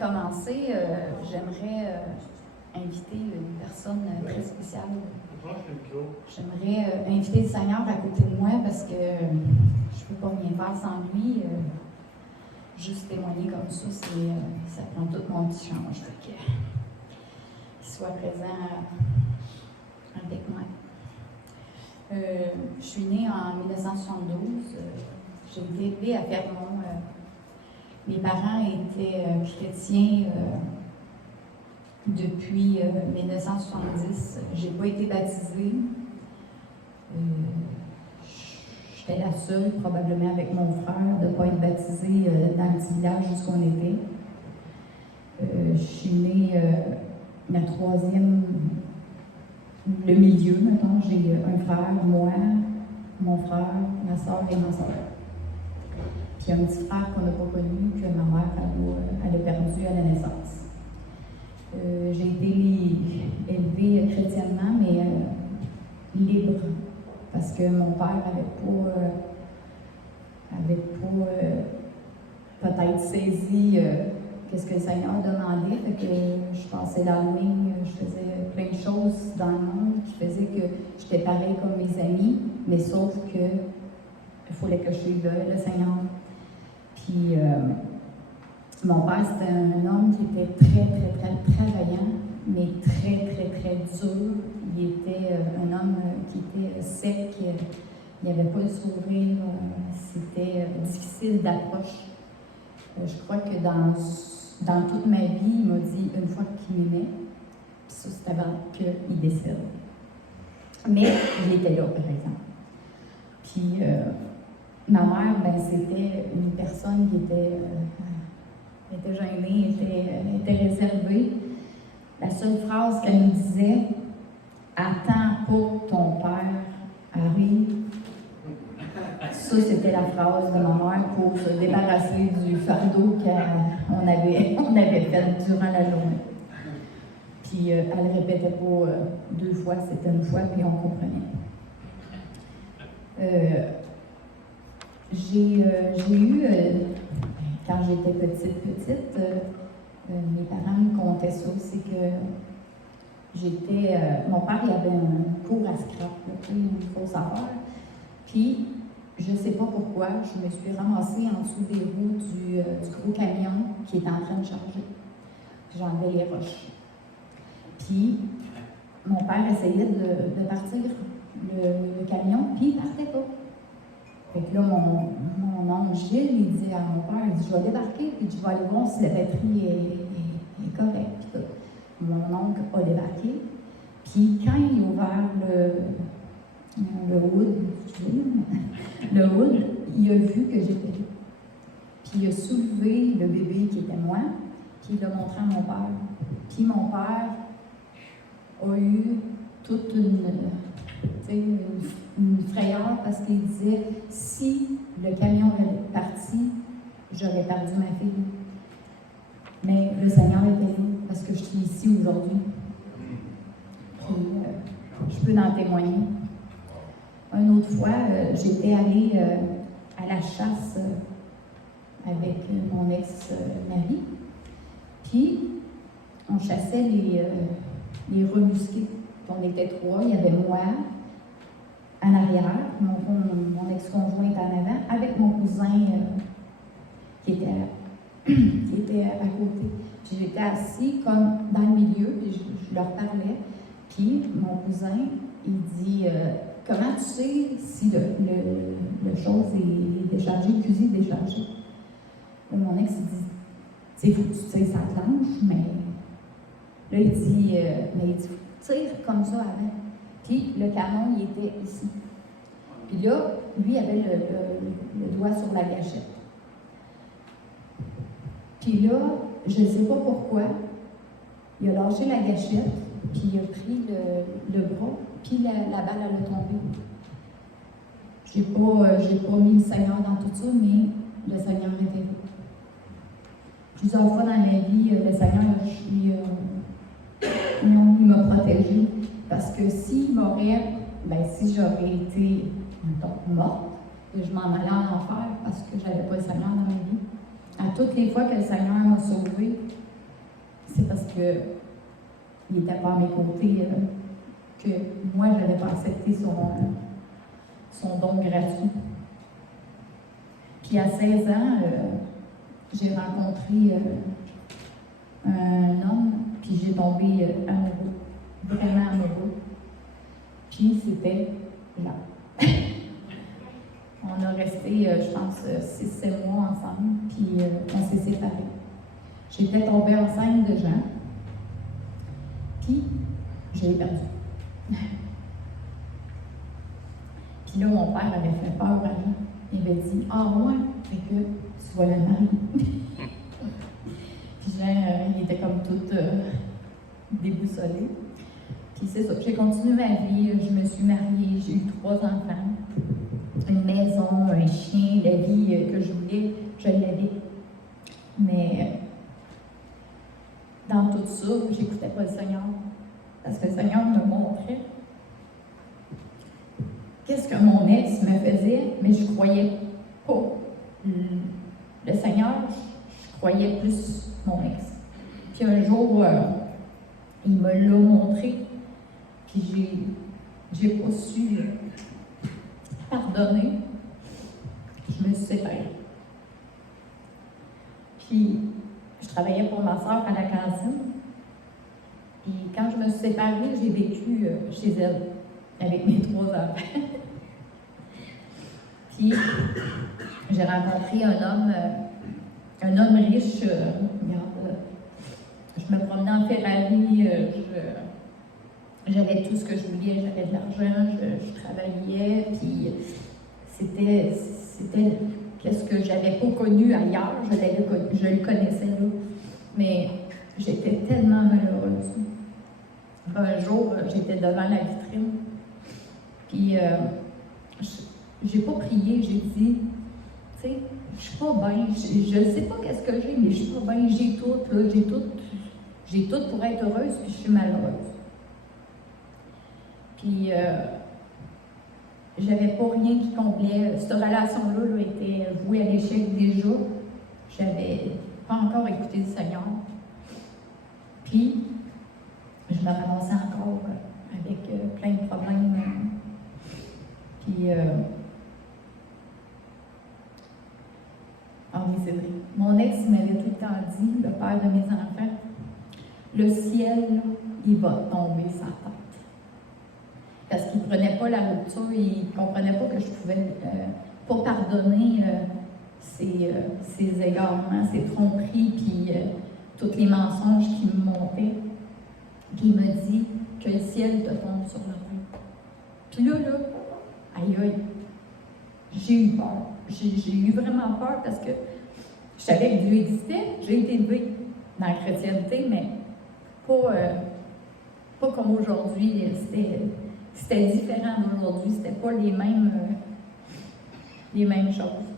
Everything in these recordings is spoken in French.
commencer, j'aimerais inviter une personne très spéciale. J'aimerais inviter le Seigneur à côté de moi parce que je ne peux pas rien faire sans lui. Juste témoigner comme ça, ça prend tout mon petit change. Qu'il soit présent avec moi. Je suis née en 1972. J'ai été élevée à Fermont. Mes parents étaient chrétiens depuis 1970. Je n'ai pas été baptisée. J'étais la seule, probablement avec mon frère, de ne pas être baptisée dans le petit village où on était. Je suis née la troisième, le milieu, maintenant. J'ai un frère, moi, mon frère, ma soeur et ma soeur. Puis un petit frère qu'on n'a pas connu, que ma mère elle a perdu à la naissance. J'ai été élevée chrétiennement, mais libre, parce que mon père avait pas peut-être saisi qu'est-ce que le Seigneur demandait. Fait que je passais dans le ligne, je faisais plein de choses dans le monde qui faisaient que j'étais pareil comme mes amis, mais sauf que il fallait que je suive le Seigneur. Puis mon père, c'était un homme qui était très, très, très travaillant, mais très, très, très dur. Il était un homme qui était sec, il n'y avait pas de sourire, c'était difficile d'approche. Je crois que dans toute ma vie, il m'a dit une fois qu'il m'aimait, puis ça, c'était avant qu'il décède. Mais il était là, par exemple. Puis ma mère, ben, c'était une personne qui était gênée, était réservée. La seule phrase qu'elle nous disait, « Attends pas que ton père arrive », ça, c'était la phrase de ma mère pour se débarrasser du fardeau qu'on avait fait durant la journée. Puis elle ne répétait pas deux fois, c'était une fois, puis on comprenait. J'ai eu, quand j'étais petite, mes parents me contaient ça, c'est que mon père il avait un cours à scrap, il faut savoir. Puis, je ne sais pas pourquoi, je me suis ramassée en dessous des roues du gros camion qui était en train de charger. J'enlevais les roches. Puis, mon père essayait de partir le camion, puis il ne partait pas. Fait que là, mon oncle Gilles, il dit à mon père, il dit, je vais débarquer, puis je vais aller voir si la batterie est correcte. Mon oncle a débarqué, puis quand il a ouvert le hood, il a vu que j'étais là. Puis il a soulevé le bébé qui était moi, puis il l'a montré à mon père. Puis mon père a eu toute une frayeur parce qu'il disait, si le camion avait parti, j'aurais perdu ma fille. Mais le Seigneur était là parce que je suis ici aujourd'hui. Puis je peux en témoigner. Une autre fois, j'étais allée à la chasse avec mon ex-mari. Puis, on chassait les remusqués. On était trois. Il y avait moi en arrière, mon ex-conjoint en avant, avec mon cousin qui était à côté. Puis j'étais assis comme dans le milieu, puis je leur parlais. Puis mon cousin, il dit comment tu sais si le chose est déchargé, le fusil est déchargé? Et mon ex, il dit, il faut que tu tires sa planche, mais là, il dit, tire comme ça avant. Puis le canon, il était ici. Puis là, lui avait le doigt sur la gâchette. Puis là, je ne sais pas pourquoi, il a lâché la gâchette, puis il a pris le bras, puis la balle, elle a tombé. J'ai pas mis le Seigneur dans tout ça, mais le Seigneur était là. Plusieurs fois dans ma vie, le Seigneur, il m'a protégée. Parce que si j'aurais été, morte, je m'en allais en enfer parce que j'avais pas le Seigneur dans ma vie. À toutes les fois que le Seigneur m'a sauvée, c'est parce que il n'était pas à mes côtés, que moi, je n'avais pas accepté son don gratuit. Puis à 16 ans, j'ai rencontré un homme, puis j'ai tombé amoureux, vraiment amoureux. Puis c'était là. On a resté, je pense, 6-7 mois ensemble, puis on s'est séparés. J'étais tombée enceinte de Jean, puis je l'ai perdu. Puis là, mon père avait fait peur à Jean. Il avait dit « Ah, moi, fait que tu vas la marier. » Puis Jean, il était comme tout déboussolé. Puis c'est ça, j'ai continué ma vie, je me suis mariée, j'ai eu 3 enfants, une maison, un chien, la vie que je voulais, je l'avais. Mais dans tout ça, j'écoutais pas le Seigneur. Parce que le Seigneur me montrait qu'est-ce que mon ex me faisait, mais je croyais pas. Le Seigneur, je croyais plus mon ex. Puis un jour, il me l'a montré, puis j'ai pas su pardonner. Je me suis séparée. Puis, je travaillais pour ma soeur à la cantine. Puis, quand je me suis séparée, j'ai vécu chez elle, avec mes 3 enfants. Puis, j'ai rencontré un homme riche. Je me promenais en Ferrari, j'avais tout ce que je voulais, j'avais de l'argent, je travaillais, puis c'était qu'est-ce que j'avais pas connu ailleurs, je le connaissais là, mais j'étais tellement malheureuse. Un jour, j'étais devant la vitrine, puis j'ai pas prié, j'ai dit, tu sais, je suis pas bien, je sais pas qu'est-ce que j'ai, mais je suis pas bien, j'ai tout, là, j'ai tout pour être heureuse, puis je suis malheureuse. Puis, j'avais pas rien qui comblait. Cette relation-là là, était vouée à l'échec déjà. J'avais pas encore écouté le Seigneur. Puis, je me ramassais encore avec plein de problèmes. Puis, oui, c'est vrai. Mon ex m'avait tout le temps dit, le père de mes enfants, le ciel, là, il va tomber sa tête. Parce qu'il ne prenait pas la rupture, il ne comprenait pas que je pouvais pas pardonner ses égarements, ses tromperies, puis tous les mensonges qui me montaient. Puis il m'a dit que le ciel te tombe sur la tête. Puis là, aïe aïe, j'ai eu peur. J'ai eu vraiment peur parce que je savais que Dieu existait. J'ai été élevée dans la chrétienté, mais pas comme aujourd'hui. C'était différent d'aujourd'hui. C'était pas les mêmes choses.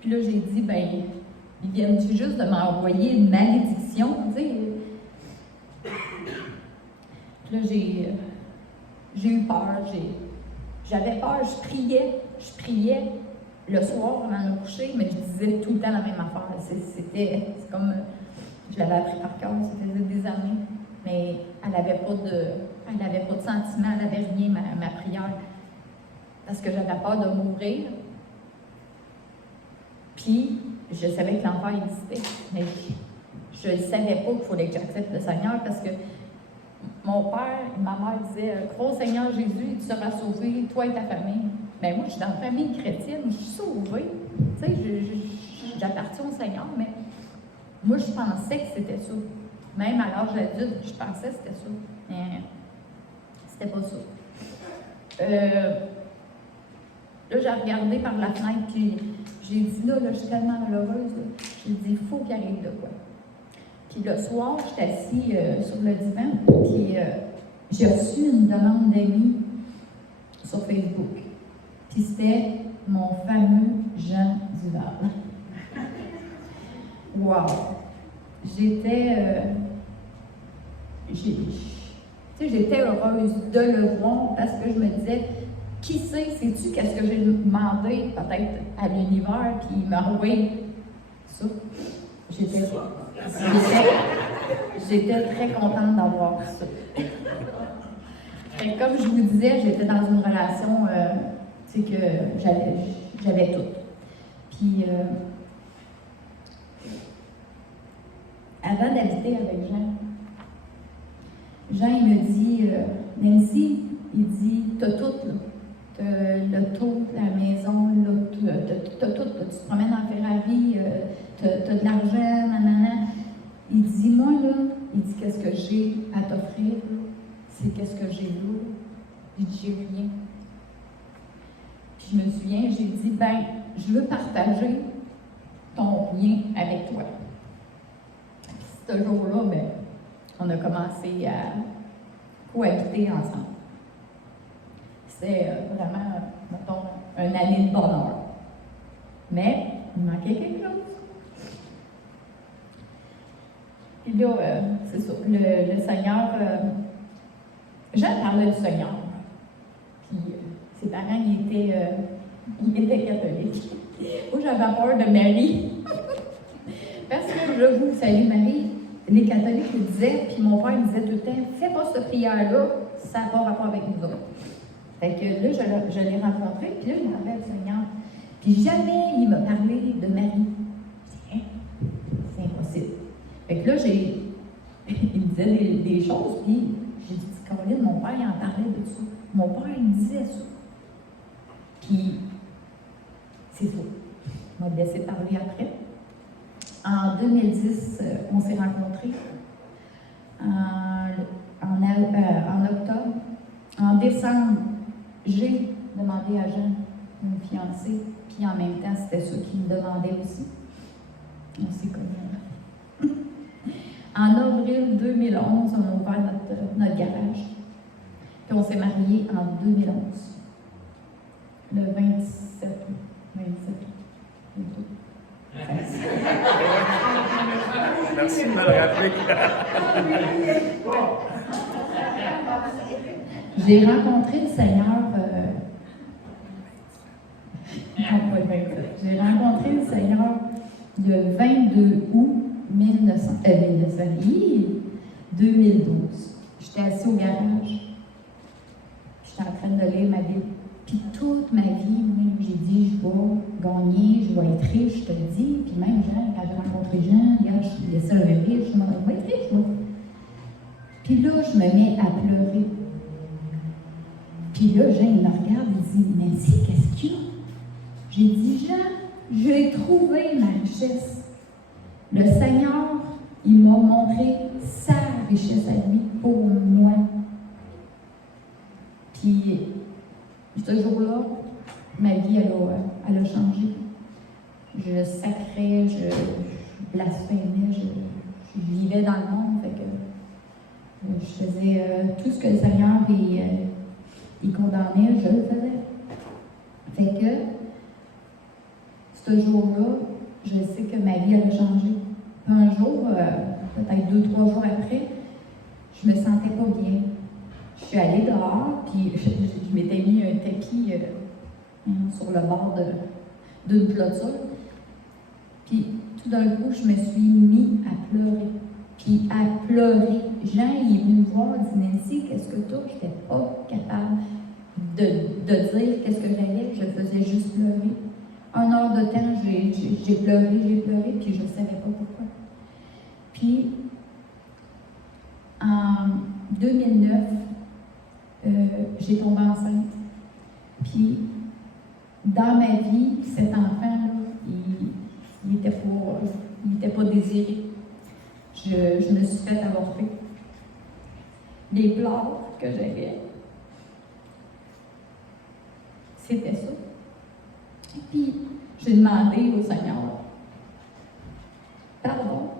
Puis là, j'ai dit, ben, ils viennent juste de m'envoyer une malédiction, tu sais. Puis là, j'ai eu peur. J'avais peur, je priais le soir avant de me coucher, mais je disais tout le temps la même affaire. C'est comme, je l'avais appris par cœur, ça faisait des années, mais elle n'avait pas de sentiment, elle n'avait rien, ma prière, parce que j'avais peur de mourir. Puis, je savais que l'enfer existait, mais je ne savais pas qu'il fallait que j'accepte le Seigneur, parce que mon père et ma mère disaient « Crois au Seigneur Jésus, tu seras sauvé, toi et ta famille. » Mais moi, je suis dans une famille chrétienne, je suis sauvée. Tu sais, j'appartiens au Seigneur, mais moi, je pensais que c'était ça. Même à l'âge adulte, je pensais que c'était ça. Mais c'était pas ça. Là, j'ai regardé par la fenêtre, puis j'ai dit là, je suis tellement malheureuse. J'ai dit, il faut qu'il arrive de quoi. Puis le soir, j'étais assis sur le divan, puis j'ai reçu une demande d'amis sur Facebook. Puis c'était mon fameux Jean Duval. Wow! J'étais heureuse de le voir parce que je me disais, qui sait, sais-tu qu'est-ce que j'ai demandé peut-être à l'univers, puis il m'a envoyé ça. j'étais très contente d'avoir ça. Et comme je vous disais, j'étais dans une relation, tu sais, que j'avais tout. Puis, avant d'habiter avec Jean, il me dit, Nancy, il dit, t'as tout, là. T'as l'auto, la maison, t'as tout, là. Tu te promènes en Ferrari, t'as de l'argent, nanana. Il dit, moi, là, il dit, qu'est-ce que j'ai à t'offrir, là? C'est qu'est-ce que j'ai là? Il dit, j'ai rien. Puis je me souviens, j'ai dit, ben, je veux partager ton rien avec toi. Puis ce jour-là, ben, on a commencé à cohabiter ensemble. C'était vraiment, mettons, une année de bonheur. Mais il manquait quelque chose. Puis là, c'est ça, le Seigneur, Jean parlait du Seigneur. Puis ses parents, ils étaient catholiques. Moi, j'avais peur de Marie. Parce que, là, vous savez, Marie, les catholiques le disaient, puis mon père me disait tout le temps, fais pas cette prière-là, ça n'a pas rapport avec nous autres. Fait que là, je l'ai rencontré, puis là, je me rappelle le Seigneur. Puis jamais il m'a parlé de Marie. Je dis, hein, c'est impossible. Fait que là, il me disait des choses, puis j'ai dit, Caroline, mon père, il en parlait de ça. Mon père, il me disait ça. Puis, c'est faux. Il m'a laissé parler après. En 2010, on s'est rencontrés. En octobre. En décembre, j'ai demandé à Jean une fiancée, puis en même temps, c'était ceux qui me demandaient aussi. On s'est connus. En avril 2011, on a ouvert notre garage. Puis on s'est mariés en 2011. Le 27 août. 27 août. Merci de me le rappeler. J'ai rencontré le Seigneur. J'ai rencontré le Seigneur le 22 août 2012. J'étais assis au garage. J'étais en train de lire ma Bible. Puis toute ma vie, j'ai dit, je vais gagner, je vais être riche, je te le dis. Puis même Jean, quand j'ai rencontré Jean, regarde, je suis le seul riche, je vais être riche, moi. Puis là, je me mets à pleurer. Puis là, Jean, il me regarde, il dit, Nancy, qu'est-ce qu'il y a? J'ai dit, Jean, j'ai trouvé ma richesse. Le Seigneur, il m'a montré sa richesse à lui pour moi. Puis, ce jour-là, ma vie, elle a changé. Je sacrais, je blasphémais, je vivais dans le monde. Fait que je faisais tout ce que le Seigneur il condamnait, je le faisais. Fait que, ce jour-là, je sais que ma vie, elle a changé. Un jour, peut-être 2-3 jours après, je me sentais pas bien. Je suis allée dehors, puis je m'étais mis un tapis sur le bord d'une clôture. Puis tout d'un coup, je me suis mis à pleurer. Puis à pleurer. Jean, il est venu me voir, il dit, Nancy, qu'est-ce que toi? Je n'étais pas capable de dire qu'est-ce que j'allais. Je faisais juste pleurer. 1 heure de temps, j'ai pleuré, puis je ne savais pas pourquoi. Puis, en 2009, j'ai tombé enceinte. Puis, dans ma vie, cet enfant-là, il n'était pas désiré. Je me suis fait avorter. Les pleurs que j'avais, c'était ça. Puis, j'ai demandé au Seigneur pardon.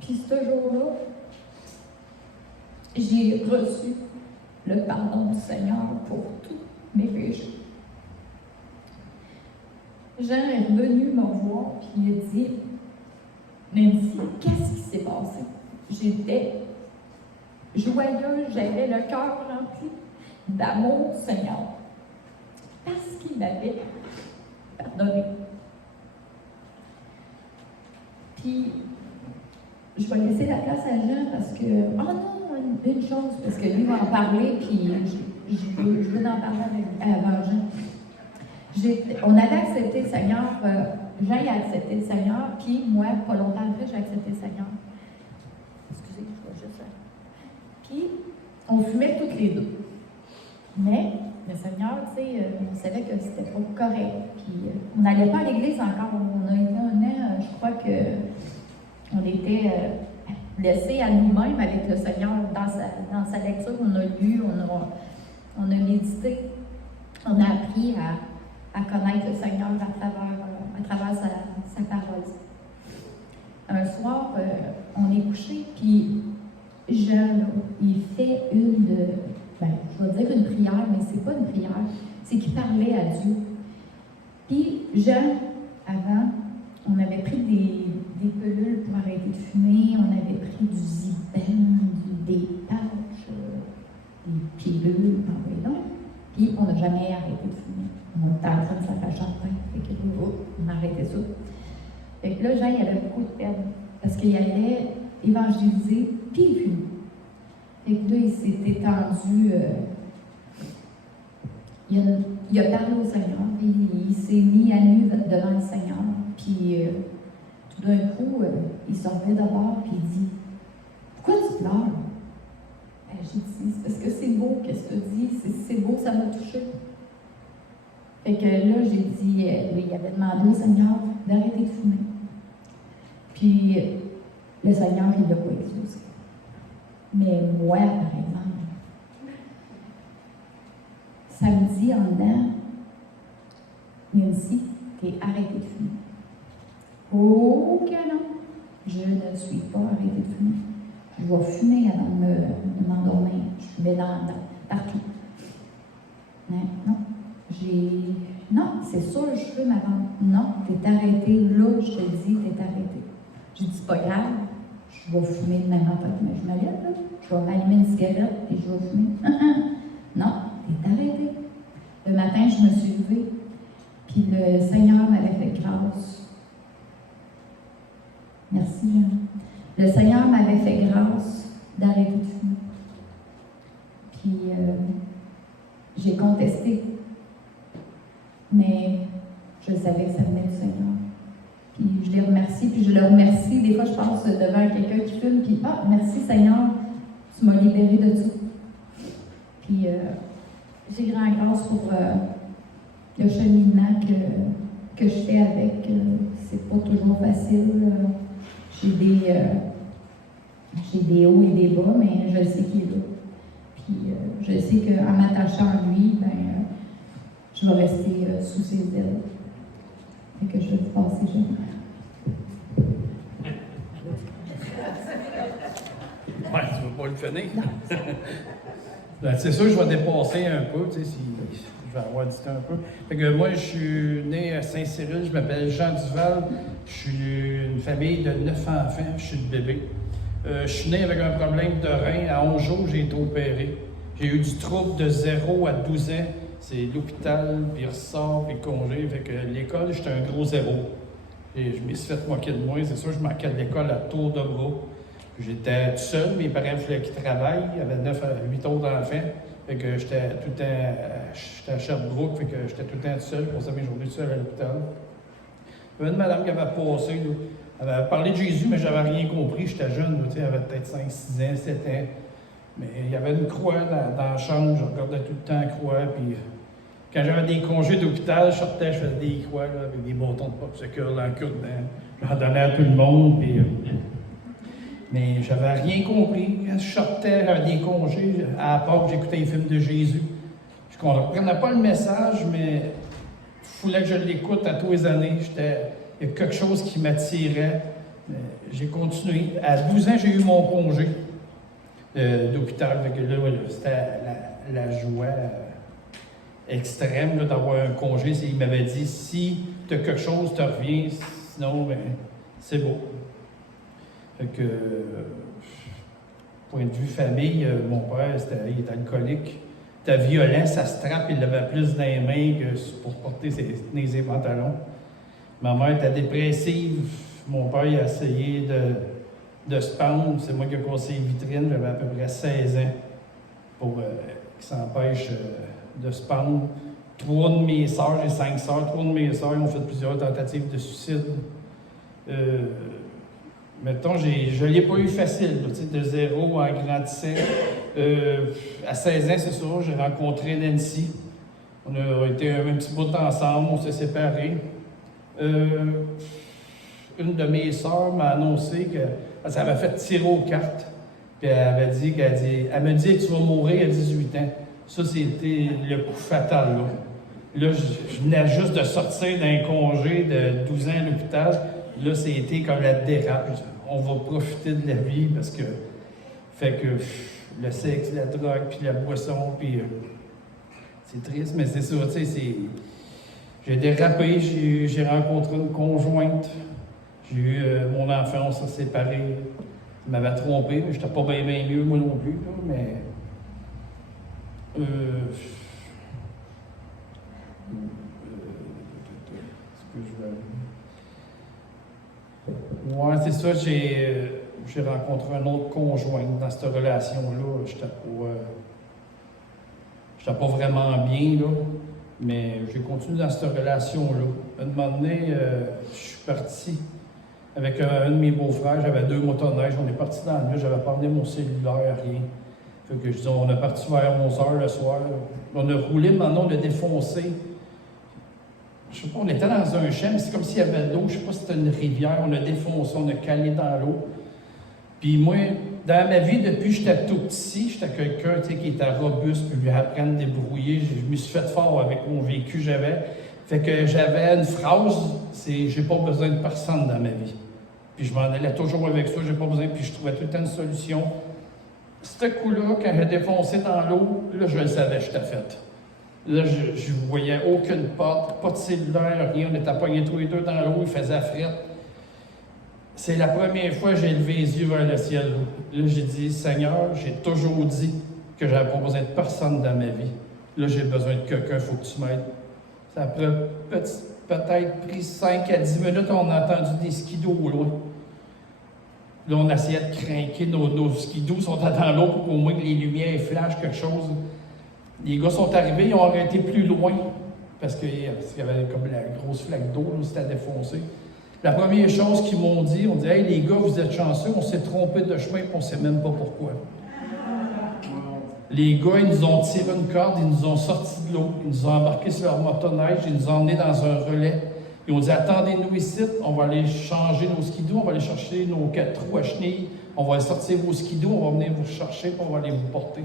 Puis, ce jour-là, j'ai reçu le pardon du Seigneur pour tous mes péchés. Jean est revenu me voir, puis il a dit, Nancy, qu'est-ce qui s'est passé? J'étais joyeuse, j'avais le cœur rempli d'amour du Seigneur. Parce qu'il m'avait pardonné. Puis, je vais laisser la place à Jean parce que, oh non, une chose, parce que lui va en parler, puis je veux en parler avant Jean. On avait accepté le Seigneur, Jean a accepté le Seigneur, puis moi, pas longtemps après, j'ai accepté le Seigneur. Excusez, je vais juste ça. Puis, on fumait toutes les deux. Mais, le Seigneur, tu sais, on savait que c'était pas correct. Puis, on n'allait pas à l'église encore. On a été un an, je crois que on était laissés à nous-mêmes avec le Seigneur dans sa lecture. On a lu, on a médité. On a appris à connaître le Seigneur à travers sa parole. Un soir, on est couché, puis Jean, là, il fait je vais dire une prière, mais c'est pas une prière, c'est qu'il parlait à Dieu. Puis Jean, avant, on avait pris des pelules pour arrêter de fumer, on avait pris du Zipben, des patchs, des pilules, puis on n'a jamais arrêté de fumer. On était en train de s'attacher en train, fait que on a arrêté ça. Fait que là, Jean, il avait beaucoup de peine, parce qu'il allait évangéliser, puis il fumait. Fait que là, il s'est étendu, il a parlé au Seigneur, puis il s'est mis à nu devant le Seigneur, puis tout d'un coup, il se revient d'abord, puis il dit « Pourquoi tu pleures? » J'ai dit « Parce que c'est beau, qu'est-ce que tu dis? C'est beau, ça m'a touché. » Fait que là, j'ai dit, lui, il avait demandé au Seigneur d'arrêter de fumer. Puis le Seigneur, il l'a pas exaucé. Mais moi, par exemple, samedi en dedans, Nancy, t'es arrêté de fumer. Oh que non! Je ne suis pas arrêté de fumer. Je vais fumer avant de m'endormir. Je fumais partout. Mais non. Non, c'est sûr, je fume avant. Non, t'es arrêté. Là, je te dis, t'es arrêté. J'ai dit, c'est pas grave. Je vais fumer de même en fait, mais je me lève, là. Je vais m'allumer une cigarette et je vais fumer. Non, t'es arrêté. Le matin, je me suis levée, puis le Seigneur m'avait fait grâce. Merci, Jean. Le Seigneur m'avait fait grâce d'arrêter de fumer. Puis, j'ai contesté. Mais je savais que ça venait du Seigneur. Puis je les remercie, puis je le remercie. Des fois, je passe devant quelqu'un qui fume, puis « Ah, merci Seigneur, tu m'as libéré de ça. » Puis j'ai grand grâce pour le cheminement que je fais avec. C'est pas toujours facile. J'ai des hauts et des bas, mais je sais qu'il est là. Puis je sais qu'en m'attachant à lui, je vais rester sous ses ailes. Fait que je vais te passer, Jean. Ouais, tu ne veux pas le finir? Ben, c'est sûr, je vais dépasser un peu, tu sais, si je vais avoir du temps un peu. Fait que moi, je suis né à Saint-Cyril, je m'appelle Jean Duval, je suis une famille de 9 enfants, je suis le bébé. Je suis né avec un problème de rein. À 11 jours, j'ai été opéré. J'ai eu du trouble de 0 à 12 ans. C'est l'hôpital, puis ressort, puis congé. Fait que l'école, j'étais un gros zéro. Et je m'y suis fait moquer de moi. C'est sûr, je manquais de l'école à tour de bras. J'étais tout seul. Mes parents voulaient qu'ils travaillent. Il y avait 9 à 8 autres enfants. Fait que j'étais tout le temps j'étais à Sherbrooke. Fait que j'étais tout le temps tout seul. Pour ça, mes journées tout seul à l'hôpital. Il y avait une madame qui avait passé. Là. Elle avait parlé de Jésus, mais j'avais rien compris. J'étais jeune. Là, elle avait peut-être 5, 6 ans, 7 ans. Mais il y avait une croix dans la chambre. Je regardais tout le temps la croix. Puis quand j'avais des congés d'hôpital, je sortais, je faisais des croix là, avec des bâtons de popsicle en cure-dent. J'en donnais à tout le monde. Puis, mais j'avais rien compris. Quand je sortais, j'avais des congés. À la Pâques, j'écoutais les films de Jésus. Je ne comprenais pas le message, mais il fallait que je l'écoute à tous les années. Il y a quelque chose qui m'attirait. J'ai continué. À 12 ans, j'ai eu mon congé d'hôpital. C'était la joie extrême là, d'avoir un congé. Il m'avait dit, si tu as quelque chose, tu reviens. Sinon, ben, c'est beau. Fait que, point de vue famille, mon père, il était alcoolique. Il était violent, ça se trappe, il avait plus dans les mains que pour porter ses pantalons. Ma mère était dépressive. Mon père il a essayé de se pendre. C'est moi qui ai cassé les vitrines. J'avais à peu près 16 ans pour qu'ils s'empêchent de se pendre. 3 de mes sœurs, j'ai 5 sœurs, 3 de mes sœurs ont fait plusieurs tentatives de suicide. Mettons, je ne l'ai pas eu facile, là, de zéro en grandissant. À 16 ans, c'est sûr, j'ai rencontré Nancy. On a été un petit bout ensemble, on s'est séparés. Une de mes sœurs m'a annoncé qu'elle s'avait fait tirer aux cartes. Puis elle m'a dit, tu vas mourir à 18 ans. Ça, c'était le coup fatal, là. Là, je venais juste de sortir d'un congé de 12 ans à l'hôpital. Là, c'était comme la dérape. On va profiter de la vie parce que... Fait que le sexe, la drogue, puis la boisson, puis... c'est triste, mais c'est ça, tu sais, j'ai dérapé, j'ai rencontré une conjointe. J'ai eu mon enfant, on s'est séparés. Il m'avait trompé, mais j'étais pas bien mieux, moi non plus, là, mais... Ouais, c'est ça, j'ai rencontré un autre conjoint dans cette relation-là. J'étais pas vraiment bien, là, mais j'ai continué dans cette relation-là. Un moment donné, je suis parti avec un de mes beaux-frères, j'avais 2 motoneiges, on est parti dans la nuit, j'avais pas amené mon cellulaire, rien. Fait que je dis, on est parti vers 11h le soir. On a roulé, maintenant on a défoncé. Je sais pas, on était dans un champ, c'est comme s'il y avait de l'eau, je sais pas si c'était une rivière, on a défoncé, on a calé dans l'eau. Puis moi, dans ma vie, depuis que j'étais tout petit, j'étais quelqu'un qui était robuste, puis lui apprendre à me débrouiller. Je me suis fait fort avec mon vécu que j'avais. Fait que j'avais une phrase, c'est « j'ai pas besoin de personne dans ma vie ». Puis je m'en allais toujours avec ça, j'ai pas besoin, puis je trouvais tout le temps une solution. Ce coup-là, quand j'ai défoncé dans l'eau, là, je le savais, j'étais fait. Là, je ne voyais aucune porte, pas de cellulaire, rien. On était pognés tous les deux dans l'eau, il faisait frette. C'est la première fois que j'ai levé les yeux vers le ciel. Là, j'ai dit, Seigneur, j'ai toujours dit que j'avais pas besoin de personne dans ma vie. Là, j'ai besoin de quelqu'un, il faut que tu m'aides. Ça a peut-être pris 5 à 10 minutes, on a entendu des skidoo au loin. Là, on essayait de craquer, nos skidoo sont dans l'eau pour qu'au moins que les lumières flashent quelque chose. Les gars sont arrivés, ils ont arrêté plus loin, parce qu'il y avait comme la grosse flaque d'eau, c'était défoncé. La première chose qu'ils m'ont dit, on dit « Hey, les gars, vous êtes chanceux, on s'est trompé de chemin, et on ne sait même pas pourquoi. » Les gars, ils nous ont tiré une corde, ils nous ont sortis de l'eau, ils nous ont embarqués sur leur motoneige, ils nous ont emmenés dans un relais. Ils ont dit « Attendez-nous ici, on va aller changer nos skidoo, on va aller chercher nos 4 trous à chenilles, on va sortir vos skidoo, on va venir vous chercher, puis on va aller vous porter. »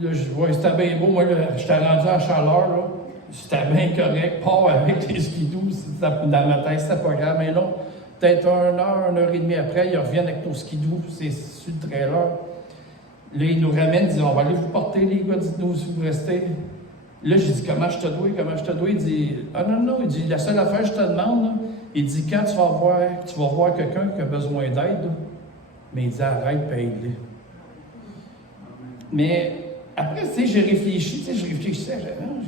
Là, je vois, c'était bien beau. Moi, j'étais rendu à chaleur, là. C'était bien correct. Pas avec les skidoo. Dans ma tête, c'était pas grave. Mais là, peut-être 1 heure, 1 heure et demie après, ils reviennent avec nos skidoo. C'est sur le trailer. Là, ils nous ramènent, ils disent, on va aller vous porter, les gars, dites-nous si vous restez. Là, j'ai dit, comment je te dois? Il dit, ah non. Il dit, la seule affaire que je te demande, là, il dit, quand tu vas voir quelqu'un qui a besoin d'aide, mais il dit, arrête, paye-le. Mais, après, tu sais, j'ai réfléchi, j'ai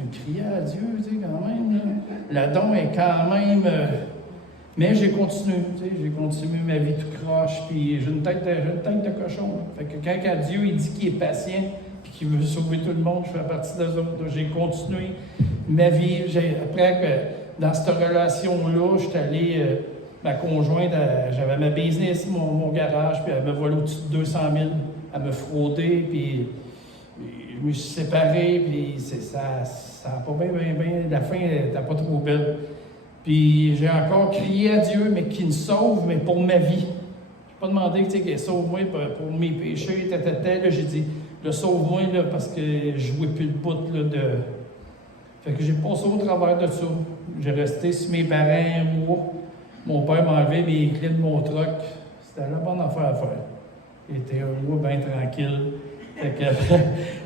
crié à Dieu, tu sais, quand même, là. Le don est quand même... mais j'ai continué ma vie tout croche, puis j'ai une tête de cochon. Fait que quand Dieu, il dit qu'il est patient, puis qu'il veut sauver tout le monde, je fais partie des autres. J'ai continué ma vie. Après, dans cette relation-là, j'étais allé... ma conjointe, j'avais ma business, mon garage, puis elle me volait au-dessus de 200 000. Elle me fraudait, puis... Je me suis séparé, puis ça n'a pas bien, la fin n'était pas trop belle. Puis j'ai encore crié à Dieu, mais qu'il me sauve, mais pour ma vie. Je n'ai pas demandé qu'il sauve-moi pour mes péchés, là, j'ai dit, sauve-moi là, parce que je ne jouais plus le bout là, de... Fait que j'ai passé au travers de ça. J'ai resté sur mes parents un mois. Mon père m'a enlevé mes clés de mon truck. C'était la bonne affaire à faire. J'étais un mois bien tranquille. Fait que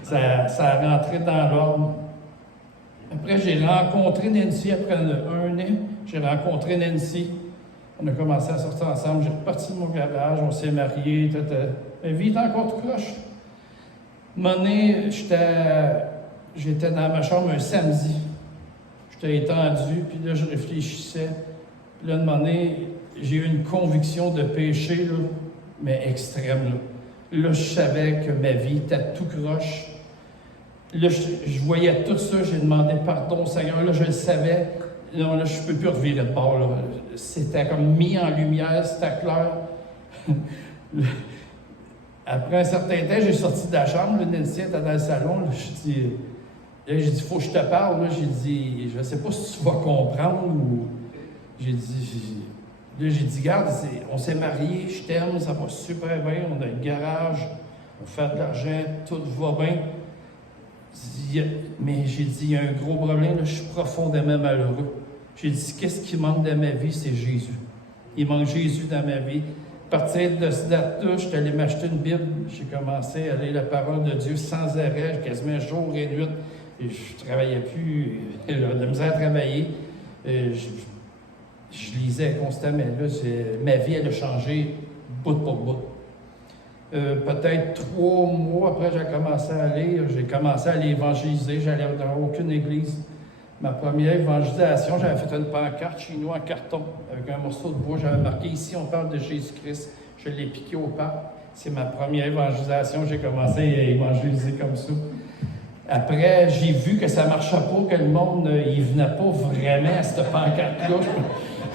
ça a rentré dans l'ordre. Après, j'ai rencontré Nancy après 1 an. J'ai rencontré Nancy. On a commencé à sortir ensemble. J'ai reparti de mon garage. On s'est mariés. Ma vie est encore tout croche. Un moment donné, j'étais dans ma chambre un samedi. J'étais étendu. Puis là, je réfléchissais. Puis là, un moment donné, j'ai eu une conviction de péché, là, mais extrême. Là, je savais que ma vie était tout croche. Là, je voyais tout ça, j'ai demandé pardon au Seigneur. Là, je le savais. Non, là, je ne peux plus revirer de bord. Là. C'était comme mis en lumière, c'était clair. Après un certain temps, j'ai sorti de la chambre. Là, Nancy était dans le salon. Là, j'ai dit, il faut que je te parle. Là, j'ai dit, je ne sais pas si tu vas comprendre. Ou... J'ai dit, regarde, on s'est mariés, je t'aime, ça va super bien, on a un garage, on fait de l'argent, tout va bien. Mais j'ai dit, il y a un gros problème, là, je suis profondément malheureux. J'ai dit, qu'est-ce qui manque dans ma vie, c'est Jésus. Il manque Jésus dans ma vie. À partir de cette date-là, je suis allé m'acheter une Bible, j'ai commencé à lire la parole de Dieu sans arrêt, quasiment jour et nuit. Et je ne travaillais plus, j'avais de la misère à travailler. Je lisais constamment. Là, ma vie, elle a changé bout pour bout. Peut-être 3 mois après, j'ai commencé à lire. J'ai commencé à aller évangéliser. J'allais dans aucune église. Ma première évangélisation, j'avais fait une pancarte chez nous en carton avec un morceau de bois. J'avais marqué ici, on parle de Jésus-Christ. Je l'ai piqué au pape. C'est ma première évangélisation. J'ai commencé à évangéliser comme ça. Après, j'ai vu que ça ne marchait pas, que le monde, il venait pas vraiment à cette pancarte-là.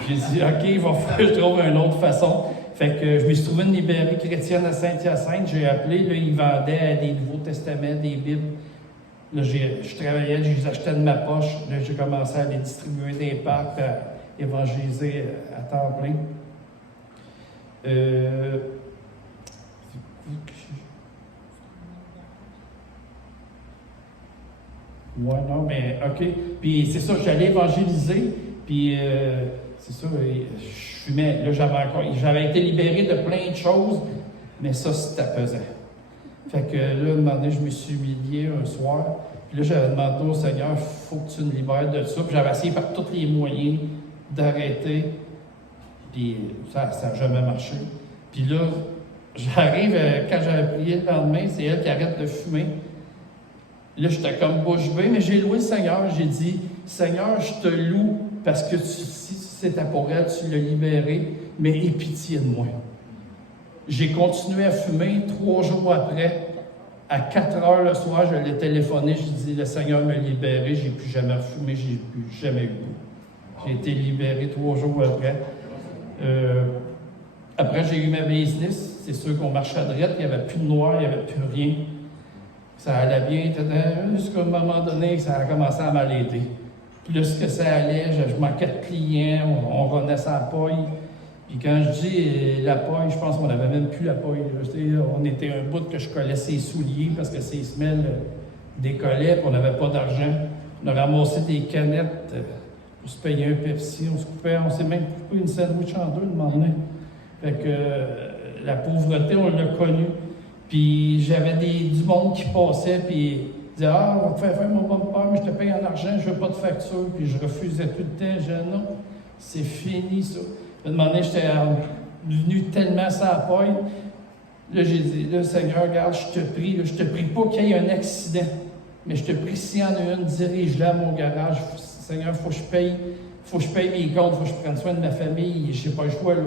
J'ai dit, OK, il va falloir que je trouve une autre façon. Fait que je me suis trouvé une librairie chrétienne à Saint-Hyacinthe. J'ai appelé, là, ils vendaient des Nouveaux Testaments, des Bibles. Là, je travaillais, je les achetais de ma poche. Là, j'ai commencé à les distribuer des parcs, à évangéliser à temps plein. Ouais, non, mais OK. Puis c'est ça, j'allais évangéliser, puis c'est ça, je fumais. Là, j'avais été libéré de plein de choses, mais ça, c'était pesant. Fait que là, un moment donné, je me suis humilié un soir, puis là, j'avais demandé au Seigneur, il faut que tu me libères de ça. Puis j'avais essayé par tous les moyens d'arrêter, puis ça n'a jamais marché. Puis là, j'arrive, quand j'avais prié le lendemain, c'est elle qui arrête de fumer. Là, j'étais comme bouche bée, mais j'ai loué le Seigneur. J'ai dit, Seigneur, je te loue parce que si c'était pour elle, tu l'as libéré, mais aie pitié de moi. J'ai continué à fumer 3 jours après. À 4 heures le soir, je l'ai téléphoné. J'ai dit, le Seigneur m'a libéré. J'ai plus jamais fumé, j'ai plus jamais eu. J'ai été libéré 3 jours après. Après, j'ai eu ma business. C'est sûr qu'on marchait à droite, il n'y avait plus de noir, il n'y avait plus rien. Ça allait bien, jusqu'à un moment donné, ça a commencé à m'aider. Plus que ça allait, je manquais de clients, on renaissait à la paille. Puis quand je dis la paille, je pense qu'on n'avait même plus la paille. On était un bout que je collais ses souliers parce que ses semelles décollaient, puis on n'avait pas d'argent. On a ramassé des canettes pour se payer un Pepsi. On s'est même coupé une sandwich en 2 le moment donné. Fait que la pauvreté, on l'a connue. Puis j'avais du monde qui passait, puis disait, on va te faire mon bumper, mais je te paye en argent, je veux pas de facture. Puis je refusais tout le temps. Je disais, non, c'est fini ça. À un moment donné, j'étais venu tellement sans la paille. Là, j'ai dit, là, Seigneur, regarde, je te prie, là, je te prie pas qu'il y ait un accident, mais je te prie, s'il y en a une, dirige-la à mon garage. Seigneur, il faut que je paye mes comptes, il faut que je prenne soin de ma famille, je n'ai pas le choix, là.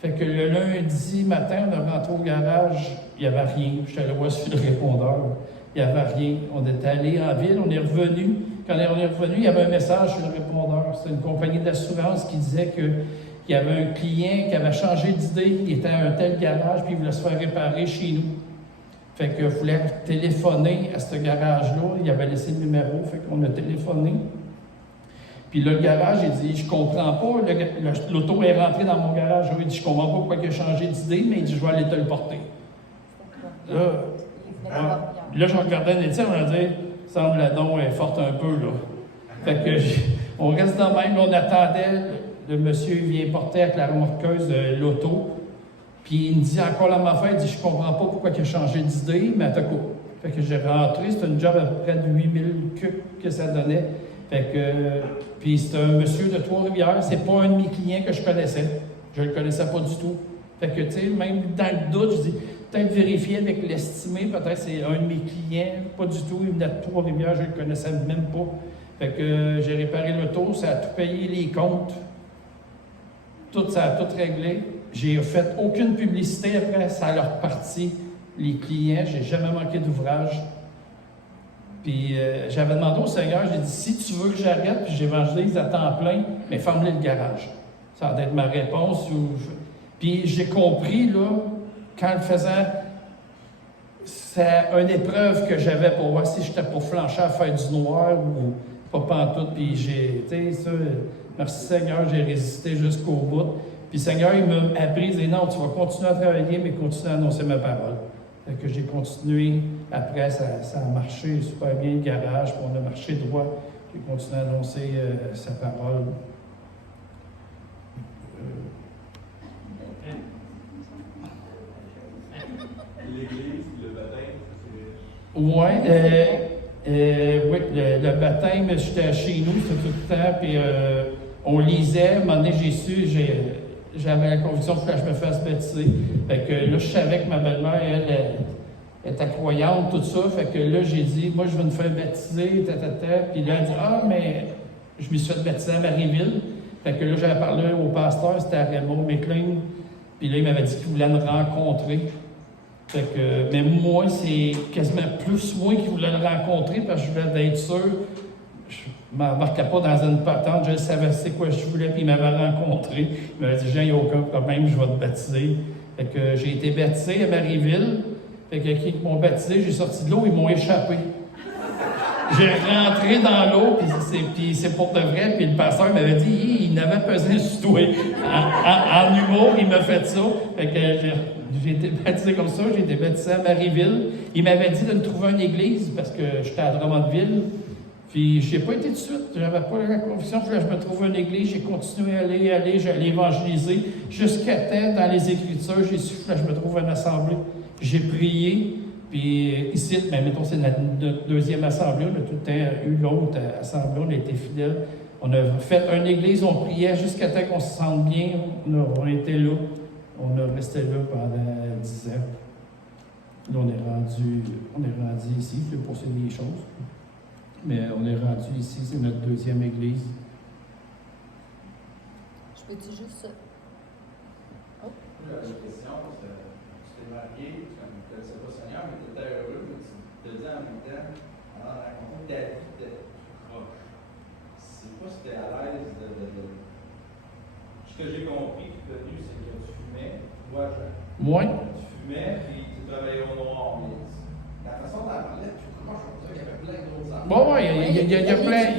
Fait que le lundi matin, on est rentré au garage, il n'y avait rien. J'étais allé voir sur le répondeur, il n'y avait rien. On était allé en ville, on est revenu. Quand on est revenu, il y avait un message sur le répondeur. C'était une compagnie d'assurance qui disait qu'il y avait un client qui avait changé d'idée, il était à un tel garage, puis il voulait se faire réparer chez nous. Fait qu'il voulait téléphoner à ce garage-là. Il avait laissé le numéro, fait qu'on a téléphoné. Puis là, le garage, il dit, je comprends pas, l'auto est rentrée dans mon garage. Il dit, je comprends pas pourquoi il a changé d'idée, mais il dit, je vais aller te le porter. Là, je regardais Nettie, on a dit, semble la don est forte un peu, là. Fait que, on reste dans le même, là, on attendait, le monsieur vient porter avec la remorqueuse l'auto, puis il me dit encore la même affaire, il dit, je comprends pas pourquoi il a changé d'idée, mais à ta coupe. Fait que j'ai rentré, c'était une job à peu près de 8000 cubes que ça donnait. Fait que, puis c'est un monsieur de Trois-Rivières, c'est pas un de mes clients que je connaissais. Je le connaissais pas du tout. Fait que, tu sais, même dans le doute, je dis, peut-être vérifier avec l'estimé, peut-être c'est un de mes clients, pas du tout, il venait de Trois-Rivières, je le connaissais même pas. Fait que j'ai réparé l'auto, ça a tout payé les comptes. ça a tout réglé. J'ai fait aucune publicité après, ça a leur parti. Les clients, j'ai jamais manqué d'ouvrage. Puis j'avais demandé au Seigneur, j'ai dit, si tu veux que j'arrête, puis j'évangélise à temps plein, mais ferme-le le garage. Ça va être ma réponse. Puis j'ai compris, là, quand le faisant, c'est une épreuve que j'avais pour voir si j'étais pour flancher à faire du noir ou pas pantoute. Puis j'ai, tu sais, ça, merci Seigneur, j'ai résisté jusqu'au bout. Puis Seigneur, il m'a appris, il dit, non, tu vas continuer à travailler, mais continue à annoncer ma parole. Fait que j'ai continué. Après, ça a marché super bien, le garage, puis on a marché droit. J'ai continué à annoncer sa parole. L'église, le baptême, Oui, le baptême, j'étais chez nous, c'était tout le temps, puis on lisait. À un moment donné, j'ai su, j'avais la conviction que je me fasse baptiser. Fait que là, je savais que ma belle-mère, elle était croyante, tout ça. Fait que là, j'ai dit, moi, je veux me faire baptiser, Puis là, elle dit, ah, mais je me suis fait baptiser à Marieville. Fait que là, j'avais parlé au pasteur, c'était à Raymond McLean. Puis là, il m'avait dit qu'il voulait me rencontrer. Fait que, mais moi, c'est quasiment plus moi qui voulais le rencontrer parce que je voulais être sûr. Je ne m'embarquais pas dans une patente, je savais c'est quoi je voulais, puis il m'avait rencontré. Il m'avait dit, Jean, il n'y a aucun problème, je vais te baptiser. Fait que j'ai été baptisé à Marieville. Fait que quand ils m'ont baptisé, j'ai sorti de l'eau, ils m'ont échappé. J'ai rentré dans l'eau, puis c'est pour de vrai. Puis le pasteur m'avait dit, il n'avait pesé sur toi. En humour, il m'a fait ça. Fait que j'ai été baptisé comme ça, j'ai été baptisé à Marieville. Il m'avait dit de me trouver une église parce que j'étais à Drummondville. Puis je n'ai pas été tout de suite, j'avais pas la conviction que je me trouver une église. J'ai continué à aller, j'allais évangéliser. Jusqu'à temps, dans les Écritures, j'ai su que je me trouve une assemblée. J'ai prié. Puis ici, ben, mettons, c'est notre deuxième assemblée. On a tout le temps eu l'autre assemblée, on a été fidèles. On a fait une église, on priait jusqu'à temps qu'on se sente bien. On était là. On a resté là pendant 10 ans. Là, on est rendu ici. Je vais poursuivre les choses. Mais on est rendu ici, c'est notre deuxième église. Je peux-tu juste... Oh. J'avais une question, parce que tu t'es marié, tu ne connaissais pas le Seigneur, mais tu étais heureux, mais tu te dis en même temps, en racontant ta vie, tu étais proche. C'est pas si tu es à l'aise de... Ce que j'ai compris, que tu as connu, c'est que tu fumais, toi, Jean. Moi? Tu fumais, puis tu travaillais au noir. Mais la façon dont tu parlais, tu crois, je veux dire qu'il y avait plein d'autres affaires. Bon, il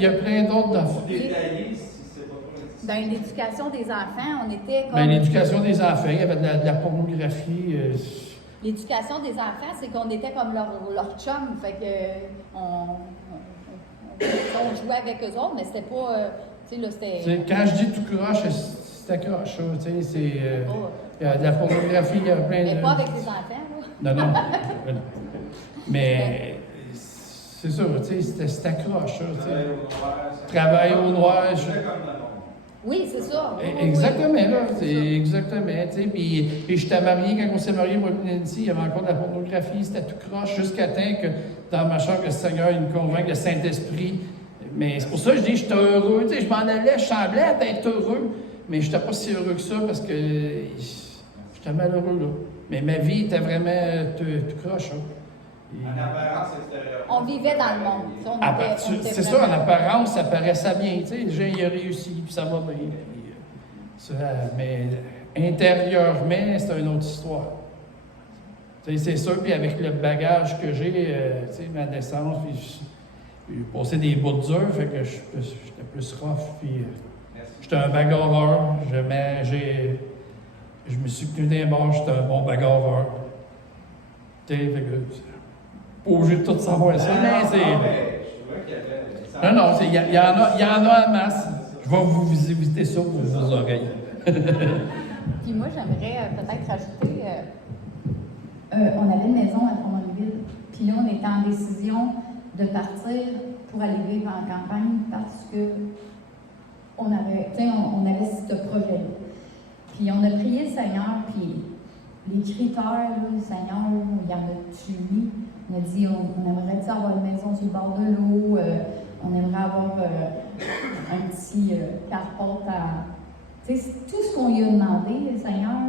y a plein d'autres affaires. Détailler, si c'est pas trop difficile. Dans l'éducation des enfants, on était comme... Bien, l'éducation des enfants, il y avait de la pornographie. L'éducation des enfants, c'est qu'on était comme leur chum. Fait que on jouait avec eux autres, mais c'était pas... tu sais, là, c'était... Quand je dis tout croche, c'est croche. Tu sais, c'est... il y a de la pornographie, il y a plein de... Mais pas avec les enfants, là. Non. Mais c'est sûr, tu sais, c'était croche. Travail au noir. Oui, c'est ça. Exactement, là. C'est exactement. Tu sais, puis j'étais marié, quand on s'est marié, moi et Nancy, il y avait encore de la pornographie, c'était tout croche, jusqu'à temps que dans ma chambre, le Seigneur, il me convainc, le Saint-Esprit. Mais c'est pour ça que je dis, j'étais heureux. Tu sais, je m'en allais, je semblais être heureux, mais je n'étais pas si heureux que ça parce que j'étais malheureux, là. Mais ma vie était vraiment tout croche, hein. En apparence extérieure. On vivait dans le monde. C'est ça, en apparence, ça paraissait bien. Tu sais, déjà, il a réussi, puis ça va bien. Puis, mais intérieurement, c'est une autre histoire. Tu sais, c'est sûr, puis avec le bagage que j'ai, tu sais, ma naissance, puis j'ai passé des bouts durs, fait que j'étais plus rough, puis j'étais un bagarreur. Je me suis tenu d'un bord, j'étais un bon bagarreur. Tu sais, fait que... Pas obligé de tout savoir ça, mais c'est... Non, il y en a en masse. Je vais vous visiter ça pour vos oreilles. Puis moi, j'aimerais peut-être rajouter... on avait une maison à Drummondville, puis là, on était en décision de partir pour aller vivre en campagne parce que on avait ce projet-là. Puis on a prié le Seigneur, puis les critères, là, le Seigneur, il y en a-tu mis? On a dit, on aimerait avoir une maison sur le bord de l'eau, on aimerait avoir un petit carport Tu sais, tout ce qu'on lui a demandé, le Seigneur,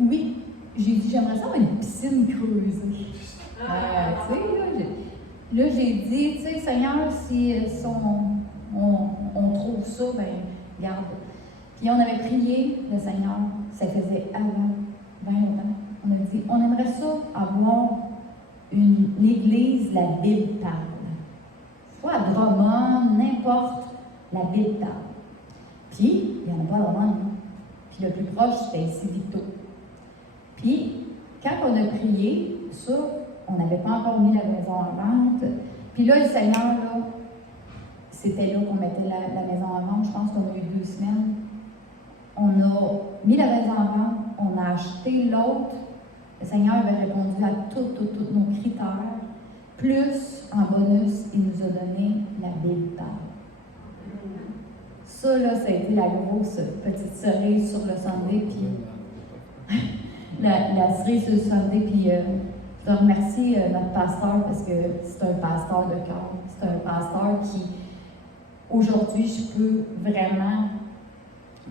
oui, j'ai dit, j'aimerais ça avoir une piscine creusée. Tu sais, là, j'ai dit, tu sais, Seigneur, si on trouve ça, ben, regarde. Puis on avait prié, le Seigneur, ça faisait avant, 20 longtemps. On a dit, on aimerait ça avoir une église, la Bible parle. Soit à Drummond, n'importe, la Bible parle. Puis, il n'y en a pas à Drummond. Puis le plus proche, c'était ici, Victo. Puis, quand on a prié, ça, on n'avait pas encore mis la maison en vente. Puis là, le Seigneur, là, c'était là qu'on mettait la maison en vente. Je pense qu'on a eu 2 semaines. On a mis la maison en vente, on a acheté l'autre. Le Seigneur avait répondu à tous nos critères. Plus, en bonus, il nous a donné la Bible parle. Ça, là, ça a été la grosse petite cerise sur le Sunday. Puis, la cerise sur le Sunday. Puis, je remercie notre pasteur parce que c'est un pasteur de cœur. C'est un pasteur qui, aujourd'hui, je peux vraiment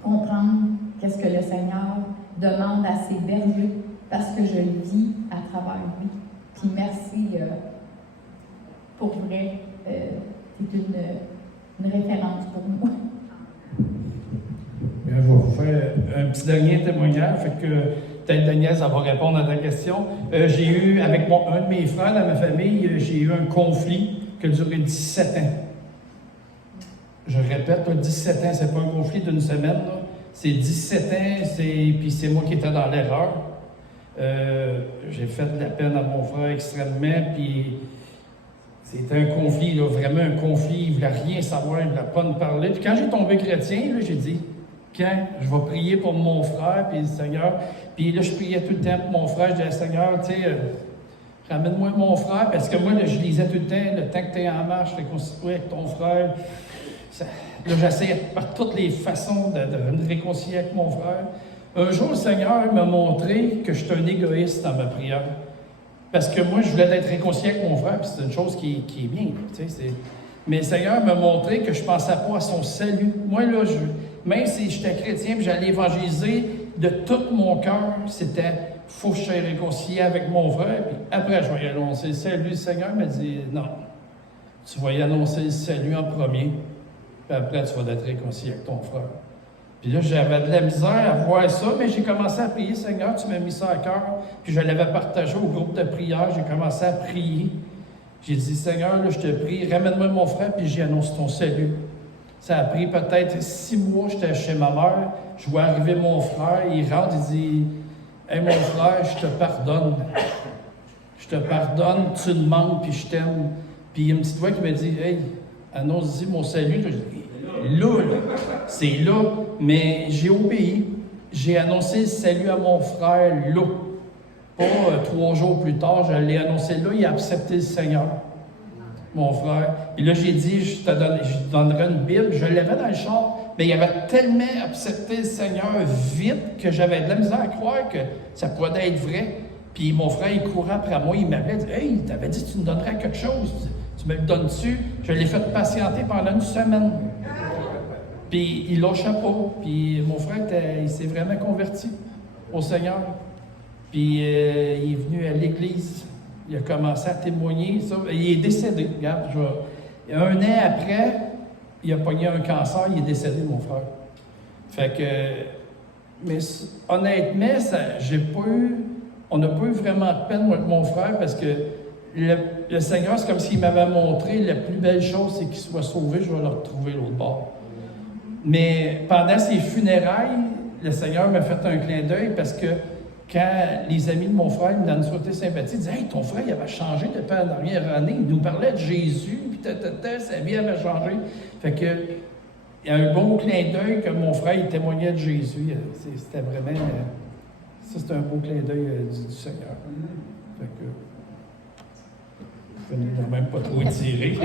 comprendre qu'est-ce que le Seigneur demande à ses bergers parce que je le vis à travers lui. Puis merci pour vrai, c'est une référence pour moi. Je vais vous faire un petit dernier témoignage, fait que peut-être Daniel, ça va répondre à ta question. J'ai eu, avec un de mes frères dans ma famille, j'ai eu un conflit qui a duré 17 ans. Je répète, 17 ans, c'est pas un conflit d'une semaine, là. C'est 17 ans, puis c'est moi qui étais dans l'erreur. J'ai fait de la peine à mon frère extrêmement, puis c'était un conflit, là, vraiment un conflit. Il ne voulait rien savoir, il ne voulait pas me parler. Puis quand j'ai tombé chrétien, là, j'ai dit, quand je vais prier pour mon frère, puis le Seigneur. Puis là, je priais tout le temps pour mon frère. Je disais, Seigneur, tu sais, ramène-moi mon frère, parce que moi, là, je lisais tout le temps que tu es en marche, réconcilier avec ton frère. Là, j'essayais par toutes les façons de me réconcilier avec mon frère. Un jour, le Seigneur m'a montré que j'étais un égoïste dans ma prière. Parce que moi, je voulais être réconcilié avec mon frère, puis c'est une chose qui est bien. Tu sais, mais le Seigneur m'a montré que je ne pensais pas à son salut. Moi, là, même si j'étais chrétien, puis j'allais évangéliser de tout mon cœur, c'était « faut que je sois réconcilié avec mon frère ». Puis après, je vais y annoncer le salut. Le Seigneur m'a dit « non, tu vas y annoncer le salut en premier, puis après, tu vas être réconcilié avec ton frère ». Puis là, j'avais de la misère à voir ça, mais j'ai commencé à prier, Seigneur, tu m'as mis ça à cœur. Puis je l'avais partagé au groupe de prière, j'ai commencé à prier. J'ai dit, Seigneur, là, je te prie, ramène-moi mon frère, puis j'ai annoncé ton salut. Ça a pris peut-être 6 mois, j'étais chez ma mère, je vois arriver mon frère, il rentre, il dit, hey, mon frère, je te pardonne. Je te pardonne, tu me manques, puis je t'aime. Puis il y a une petite voix qui me dit, hey, annonce-y mon salut. Là, je dis, là, c'est là, mais j'ai obéi. J'ai annoncé le salut à mon frère là. Pas 3 jours plus tard, je l'ai annoncé là, il a accepté le Seigneur, mon frère. Et là, j'ai dit, je te donnerai une Bible. Je l'avais dans le char, mais il avait tellement accepté le Seigneur vite que j'avais de la misère à croire que ça pourrait être vrai. Puis mon frère, il courait après moi, il m'avait dit, hey, t'avais dit que tu me donnerais quelque chose. Tu me le donnes-tu? Je l'ai fait patienter pendant 1 semaine. Puis il lâchait pas. Puis mon frère, il s'est vraiment converti au Seigneur. Puis il est venu à l'église. Il a commencé à témoigner. Ça. Il est décédé. Regarde, 1 an après, il a pogné un cancer. Il est décédé, mon frère. Fait que... Mais honnêtement, on n'a pas eu vraiment de peine, moi, avec mon frère, parce que le Seigneur, c'est comme s'il m'avait montré la plus belle chose, c'est qu'il soit sauvé, je vais le retrouver l'autre bord. Mais pendant ses funérailles, le Seigneur m'a fait un clin d'œil parce que quand les amis de mon frère me donnent une souhaité sympathie, ils disaient « Hey, ton frère, il avait changé depuis la dernière année. Il nous parlait de Jésus, puis sa vie avait changé. » Fait que, il y a un bon clin d'œil que mon frère, il témoignait de Jésus. C'était vraiment... ça, c'était un beau clin d'œil du Seigneur. Fait que... je ne vais même pas trop étirer.